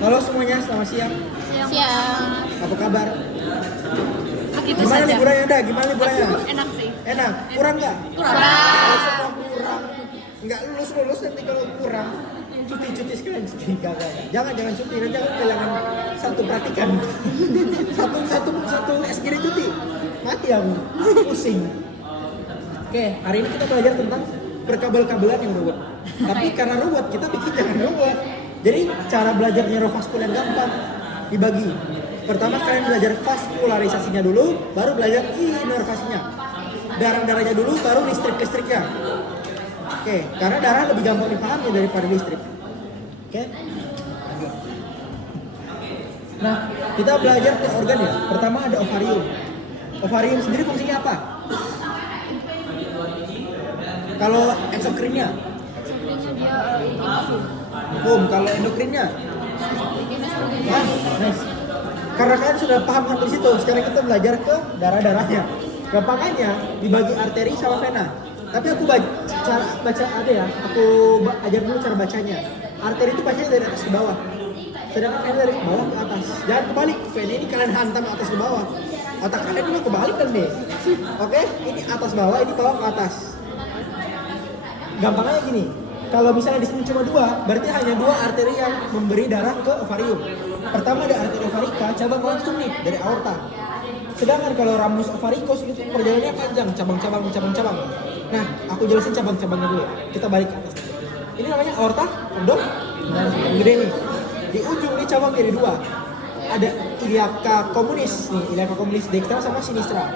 Halo semuanya, selamat siang. Siang. Apa kabar? Begitu Gimana saja. liburannya dah? Gimana liburannya? Enak sih. Enak? Kurang nggak? Kurang. Kalau semua kurang, nggak lulus nanti kalau kurang. Cuti sekalian cuti. Jangan cuti, nanti aku kehilangan satu praktikan. satu SGD cuti. Mati aku, pusing. Oke, hari ini kita belajar tentang perkabel-kabelan yang ruwet. Tapi karena ruwet, kita bikin jangan ruwet. Jadi cara belajar neurovaskular yang gampang dibagi. Pertama kalian belajar vaskularisasinya dulu, baru belajar inervasinya. Darah-darahnya dulu, baru listrik-listriknya. Oke, karena darah lebih gampang dipahami daripada listrik. Oke, lanjut. Nah, kita belajar per organ ya. Pertama ada ovarium. Ovarium sendiri fungsinya apa? Kalau eksokrinnya? Eksokrinnya dia Kalau endokrinnya? Nice. Karena kalian sudah paham sampai situ, sekarang kita belajar ke darah-darahnya. Gampangannya dibagi arteri sama vena. Tapi aku cara baca ada ya, aku ajar dulu cara bacanya. Arteri itu bacanya dari atas ke bawah, sedangkan vena dari bawah ke atas. Jangan kebalik, vena ini kalian hantam atas ke bawah. Otak kalian ini kebalik kan deh. Oke, ini atas bawah, ini bawah ke atas. Gampangnya gini, kalau misalnya di sini cuma dua, berarti hanya dua arteri yang memberi darah ke ovarium. Pertama ada arteri ovarika, cabang langsung nih dari aorta. Sedangkan kalau ramus ovaricus itu perjalanannya panjang, cabang-cabang. Nah, aku jelasin cabang-cabangnya dulu. Kita balik ke atas. Ini namanya aorta, abdom, dan yang gede nih. Di ujung nih cabang jadi dua. Ada iliaca communis nih, iliaca communis dextra sama sinistra.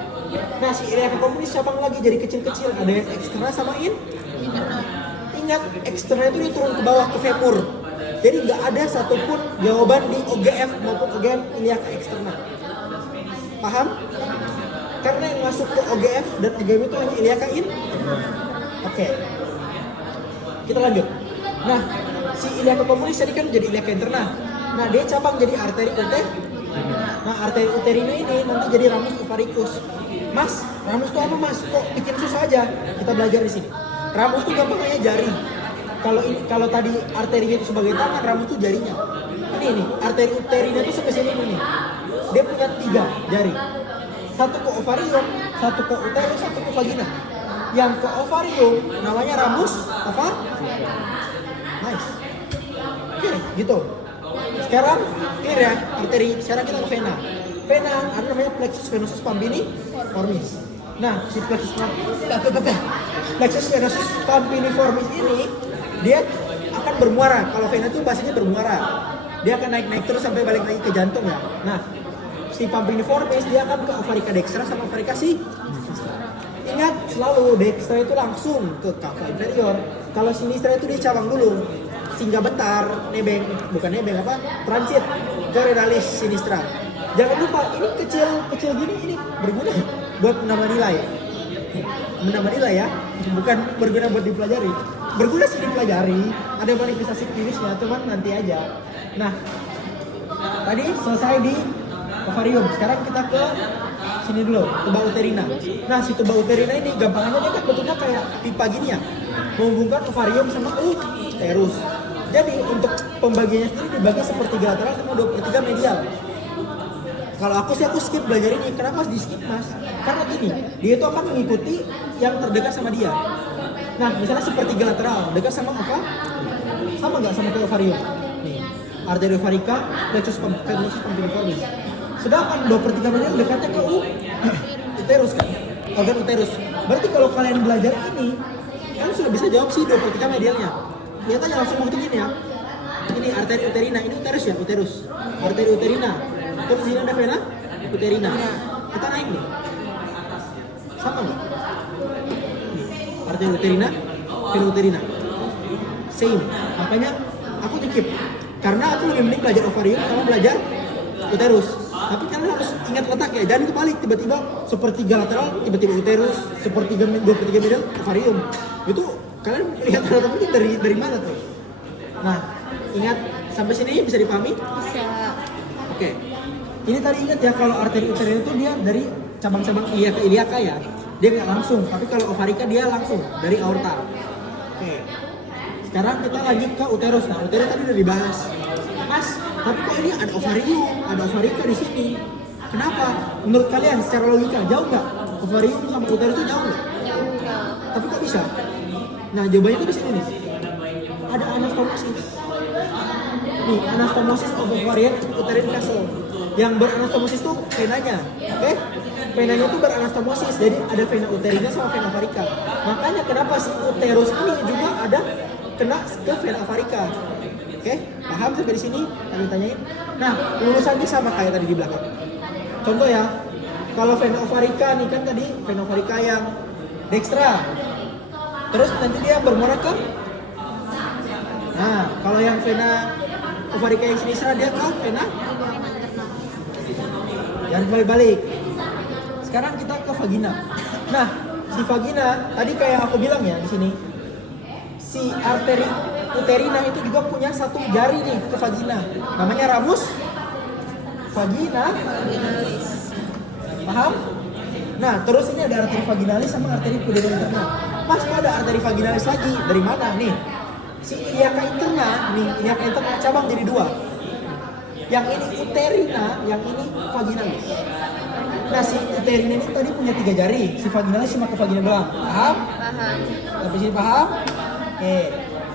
Nah, si iliaca communis cabang lagi jadi kecil-kecil, ada yang ekstra sama Ingat, eksternal itu dia turun ke bawah ke femur. Jadi nggak ada satupun jawaban di OGF maupun OGM iliaca eksternal. Paham? Karena yang masuk ke OGF dan OGM itu hanya iliaca Oke. Kita lanjut. Nah, si iliaca communis tadi kan jadi iliaca interna. Nah, dia cabang jadi arteri Nah, arteri uterina ini nanti jadi ramus ovaricus. Mas, ramus itu apa mas? Kok bikin susah aja? Kita belajar di sini. Ramus itu gampangnya jari. Kalau tadi arterinya itu sebagai tangan, ramus itu jarinya. Ini arteri uterina itu sampai sini nih. Dia punya 3 jari. Satu ke ovarium, satu ke uterus, satu ke vagina. Yang ke ovarium namanya ramus Nice. Oke, gitu. Sekarang clear ya arteri. Sekarang kita ke vena. Vena ada namanya plexus venosus pampiniformis. Nah, si plexus venosus pampiniformis ini dia akan bermuara. Kalau vena itu bahasanya bermuara. Dia akan naik terus sampai balik lagi ke jantung ya. Nah, si pampiniformis dia akan ke ovarika dextra sama ovarika sinistra. Ingat selalu dextra itu langsung ke cava inferior. Kalau sinistra itu dia cabang dulu. Singgah bentar, transit ke renalis sinistra. Jangan lupa ini kecil gini ini berguna buat menambah nilai ya, bukan berguna buat dipelajari. Berguna sih dipelajari, ada manifestasi klinisnya, cuman nanti aja. Nah, tadi selesai di ovarium, sekarang kita ke sini dulu, tuba uterina. Nah, si tuba uterina ini gampangannya dia kan bentuknya kayak pipa gini ya, menghubungkan ovarium sama uterus. Jadi untuk pembagiannya sendiri dibagi sepertiga lateral sama 2/3 medial. Kalau aku skip belajar ini. Kenapa di skip mas? Karena gini, dia itu akan mengikuti yang terdekat sama dia. Nah, misalnya sepertiga lateral dekat sama apa? Sama nggak sama ke ovarium? Nih, arteri ovarika, plexus venosus pampiniformis. Sedangkan 2/3 medial dekatnya ke uterus kan? Organ uterus. Berarti kalau kalian belajar ini, kalian sudah bisa jawab sih 2/3 medialnya. Lihat aja langsung buktiin ya. Ini arteri uterina, ini uterus ya, arteri uterina. Terus sini ada vena uterina. Kita naik nih. Sama nggak? Arteri uterina, vena uterina. Same. Makanya aku skip. Karena aku lebih mending belajar ovarium sama belajar uterus. Tapi kalian harus ingat letak ya. Jangan kebalik tiba-tiba sepertiga lateral, tiba-tiba uterus, 2/3 medial ovarium. Itu kalian lihat letak itu dari mana tuh? Nah, ingat sampai sini bisa dipahami? Bisa. Oke. Ini tadi ingat ya kalau arteri uterina itu dia dari cabang-cabang iliaca ya. Dia nggak langsung, tapi kalau ovarika dia langsung dari aorta. Oke. Sekarang kita lanjut ke uterus. Nah, uterus tadi udah dibahas. Mas, Tapi kok ini ada ovarium, ada ovarika di sini. Kenapa? Menurut kalian secara logika jauh nggak? Ovarium sama uterus itu jauh nggak? Jauh enggak. Tapi kok bisa? Nah jawabannya itu di sini nih. Ada anastomosis. Nih anastomosis of ovarian uterine vessel. Yang beranastomosis itu venanya, oke? Venanya itu beranastomosis, jadi ada vena uterina sama vena avarika. Makanya kenapa si uterus ini juga ada kena ke vena avarika. Oke, paham sampai di sini? Kami tanyain. Nah, lulusannya sama kayak tadi di belakang. Contoh ya, kalau vena avarika nih kan tadi vena avarika yang dextra. Terus nanti dia bermuara ke. Nah, kalau yang vena avarika yang sinistra dia ke vena. Jangan balik-balik. Sekarang kita ke vagina. Nah, si vagina tadi kayak aku bilang ya di sini. Si arteri uterina itu juga punya satu jari nih ke vagina. Namanya ramus vagina. Paham? Nah, terus ini ada arteri vaginalis sama arteri pudendal interna. Mas, kok ada arteri vaginalis lagi? Dari mana nih? Si iliaca interna, nih iliaca interna cabang jadi dua. Yang ini uterina, yang ini vaginalis. Nah, si uterina ini tadi punya 3 jari, si vaginalis cuma ke vagina doang. Paham? Paham. Sampai sini paham? Oke.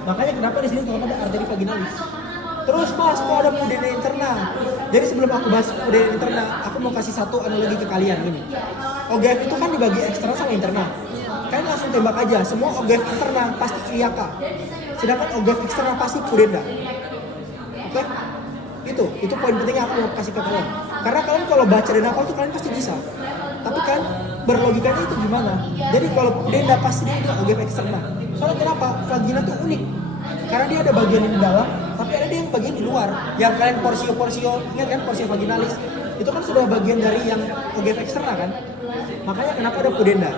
Makanya kenapa di sini kalau ada arteri vaginalis. Terus Mas, kok ada pudenda interna? Jadi sebelum aku bahas pudenda interna, aku mau kasih satu analogi ke kalian ini. OGF itu kan dibagi eksternal sama internal. Kalian langsung tembak aja, semua OGF internal pasti iliaca. Sedangkan OGF eksternal pasti pudenda. Oke? Itu poin pentingnya aku mau kasih ke kalian. Karena kalian kalau baca dan hafal itu kalian pasti bisa. Tapi kan berlogikanya itu gimana? Jadi kalau pudenda pasti dia itu OGF eksternal. Soalnya kenapa? Vagina tuh unik. Karena dia ada bagian di dalam, tapi ada dia yang bagian di luar. Yang kalian porsio, ingat kan porsio vaginalis? Itu kan sudah bagian dari yang OGF eksternal kan? Makanya kenapa ada pudenda?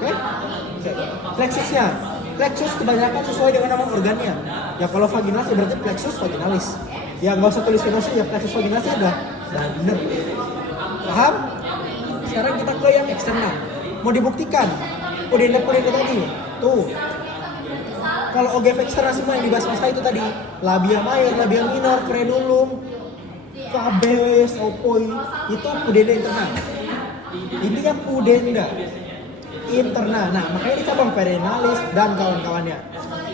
Oke? Plexusnya. Plexus kebanyakan sesuai dengan nama organnya. Ya kalau vaginalis ya berarti plexus vaginalis. Ya nggak usah tulis venosis ya, plexus vaginalis udah bener. Paham? Sekarang kita ke yang eksternal. Mau dibuktikan pudenda tadi. Tuh. Kalau OGF eksternal semua yang dibahas masa itu tadi, labia major, labia minor, frenulum, cabes, opoi, itu pudenda internal. Ini yang pudenda internal. Nah, makanya ini cabang perenalis dan kawan-kawannya.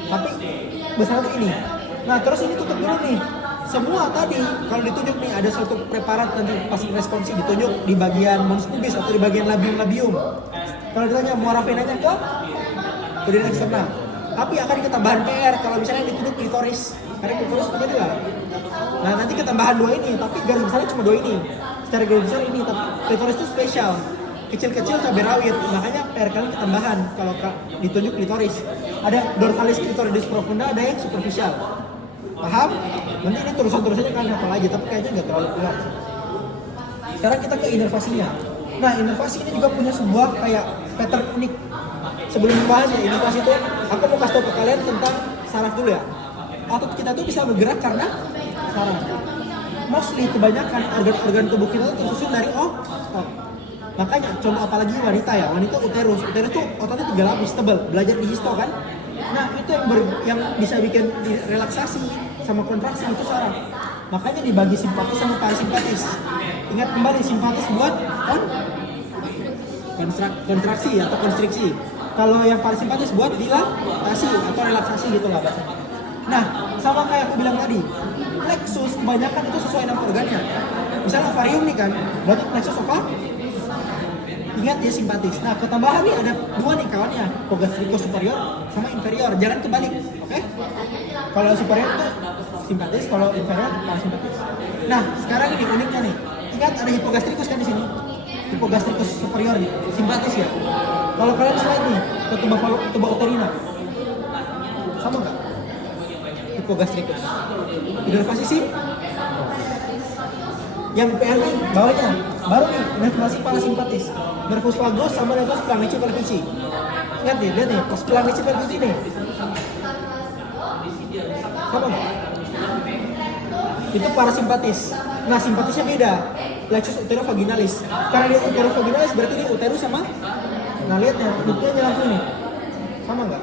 Tapi besar ini. Nah, terus ini tutup dulu nih. Semua tadi kalau ditunjuk nih ada suatu preparat nanti passing responsi ditunjuk di bagian mons pubis atau di bagian labium. Kalau ditanya muara venanya ke pudenda eksternal. Tapi akan ketambahan PR kalau misalnya ditunjuk klitoris. Karena klitoris punya 2. Nah, nanti ketambahan 2 ini, tapi garis besarnya cuma 2 ini. Secara garis besar ini, tapi klitoris itu spesial. Kecil-kecil cabai rawit, makanya PR kalian ketambahan kalau ditunjuk klitoris. Ada dorsalis clitoridis profunda, ada yang superficial. Paham? Nanti ini tulisan-tulisannya kalian hafal aja, tapi kayaknya nggak terlalu keluar. Sekarang kita ke inervasinya. Nah, inervasi ini juga punya sebuah kayak pattern unik. Sebelum membahas ya inervasi itu, aku mau kasih tahu ke kalian tentang saraf dulu ya. Otot kita tuh bisa bergerak karena saraf. Mostly kebanyakan organ-organ tubuh kita tuh tersusun dari otot. Makanya contoh apalagi wanita ya, wanita uterus tuh ototnya 3 lapis tebal, belajar di histo kan. Nah itu yang bisa bikin relaksasi sama kontraksi itu saraf. Makanya dibagi simpatis sama parasimpatis. Ingat kembali simpatis buat kontraksi atau konstriksi. Kalau yang parasimpatis buat dilatasi atau relaksasi gitu lah bahasanya. Nah sama kayak aku bilang tadi, plexus kebanyakan itu sesuai nama organnya. Misalnya ovarium nih kan, berarti plexus apa? Ingat dia simpatis. Nah, ketambahan nih ada 2 nih kawannya, hypogastricus superior sama inferior. Jangan kebalik, oke? Kalau superior itu simpatis, kalau inferior parasimpatis. Nah, sekarang ini uniknya nih. Ingat ada hypogastricus kan di sini? Hypogastricus superior nih, simpatis ya. Kalau kalian slide nih ke tuba uterina, sama nggak? Hypogastricus. Inervasi sih? Yang PR nih bawahnya baru nih inervasi parasimpatis, nervus vagus sama nervus planici perfusi. Ingat nih, lihat nih, pas planici perfusi nih. Sama nggak? Itu parasimpatis. Nah simpatisnya beda. Plexus uterovaginalis. Karena dia uterovaginalis berarti dia uterus sama. Nah lihat nih, buktinya nyala tuh nih. Sama nggak?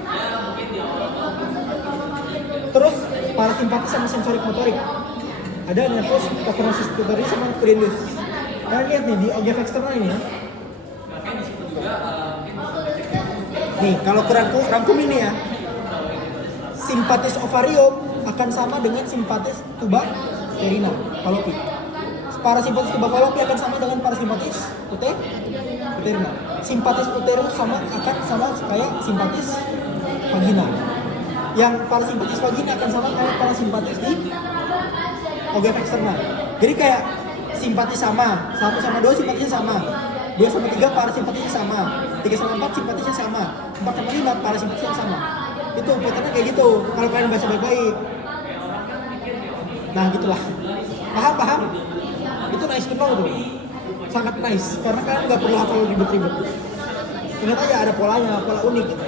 Terus parasimpatis sama sensorik motorik. Ada nervus cavernosus tuberosus sama pudendus. Kalian lihat nih di objek eksternal ini ya. Nih, kalau rangkum ini ya. Simpatis ovarium akan sama dengan simpatis tuba uterina fallopi. Parasimpatis tuba fallopi akan sama dengan parasimpatis uterina. Simpatis uterus akan sama kayak simpatis vagina. Yang parasimpatis vagina akan sama kayak parasimpatis di objek eksternal. Jadi kayak simpatis sama, 1 sama 2 simpatisnya sama, 2 sama 3 parasimpatisnya sama, 3 sama 4 simpatisnya sama, 4 sama 5 parasimpatisnya sama. Itu patternnya kayak gitu kalau kalian baca baik-baik. Nah gitulah. Paham? Itu nice to know tuh. Sangat nice karena kalian nggak perlu hafal ribet-ribet. Ingat aja ada polanya, pola unik gitu.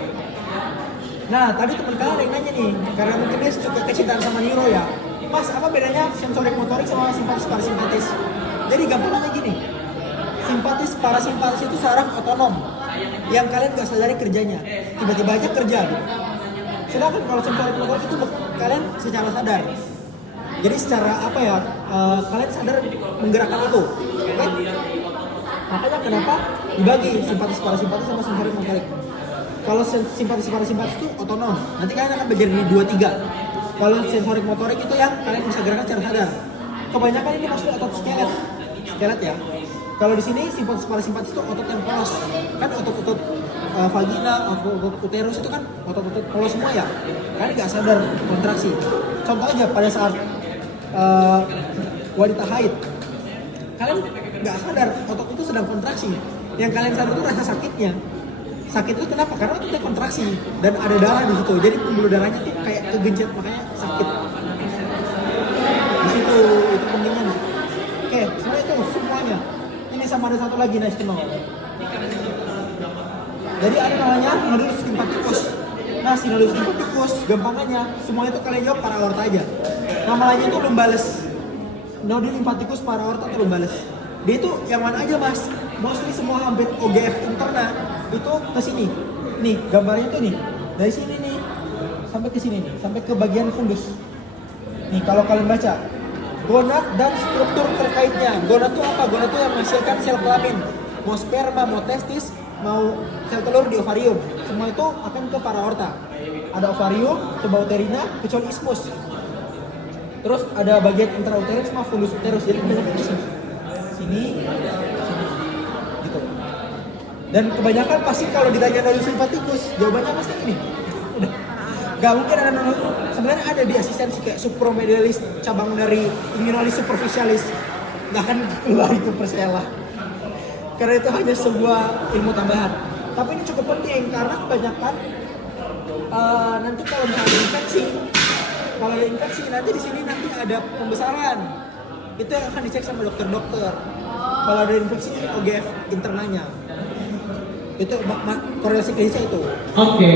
Nah tadi teman kalian yang nanya nih, karena mungkin dia suka kecintaan sama neuro ya. Mas, apa bedanya sensorik motorik sama simpatis parasimpatis? Jadi gampangnya gini. Simpatis parasimpatis itu saraf otonom yang kalian nggak sadari kerjanya. Tiba-tiba aja kerja gitu. Sedangkan kalau sensorik motorik itu kalian secara sadar. Jadi secara apa ya, kalian sadar menggerakkan itu, oke? Makanya kenapa dibagi simpatis parasimpatis sama sensorik motorik. Kalau simpatis parasimpatis itu otonom, nanti kalian akan belajar di 2-3. Kalau sensorik motorik itu yang kalian bisa gerakan secara sadar. Kebanyakan ini maksudnya otot skelet ya. Kalau di sini simpatis parasimpatis itu otot yang polos, kan otot-otot vagina, otot uterus itu kan otot-otot polos semua ya. Kalian nggak sadar kontraksi. Contoh aja pada saat wanita haid, kalian nggak sadar otot itu sedang kontraksi. Yang kalian sadar itu rasa sakitnya. Sakit itu kenapa? Karena itu kontraksi dan ada darah di situ. Jadi pembuluh darahnya tuh kayak kegencet, makanya sakit. Di situ itu pentingnya nih. Oke, sebenarnya itu semuanya. Ini sama ada satu lagi nice to know. Jadi ada namanya nodus simpaticus. Nah, si nodus simpaticus gampangannya semuanya itu kalian jawab para aorta aja. Nama lainnya itu lumbales. Nodus simpaticus para aorta atau lumbales. Dia itu yang mana aja mas? Mostly semua hampir OGF interna itu ke sini. Nih gambarnya tuh nih dari sini nih sampai ke sini nih, sampai ke bagian fundus. Nih kalau kalian baca gonad dan struktur terkaitnya. Gonad itu apa? Gonad itu yang menghasilkan sel kelamin. Mau sperma, mau testis, mau sel telur di ovarium. Semua itu akan ke para aorta. Ada ovarium, tuba uterina, kecuali isthmus. Terus ada bagian intrauterus sama fundus uterus. Jadi banyak di sini. Sini, gitu. Dan kebanyakan pasti kalau ditanya nodus simpaticus, jawabannya pasti ini. Udah. Gak mungkin ada nodus. Sebenarnya ada di asistensi kayak supromedialis, cabang dari immunolis superficialis. Gak akan keluar itu percayalah. Karena itu hanya sebuah ilmu tambahan. Tapi ini cukup penting karena kebanyakan nanti kalau misalnya ada infeksi, kalau ada infeksi nanti di sini nanti ada pembesaran. Itu yang akan dicek sama dokter-dokter. Kalau ada infeksi OGF internanya. Itu korelasi klinisnya itu. Oke.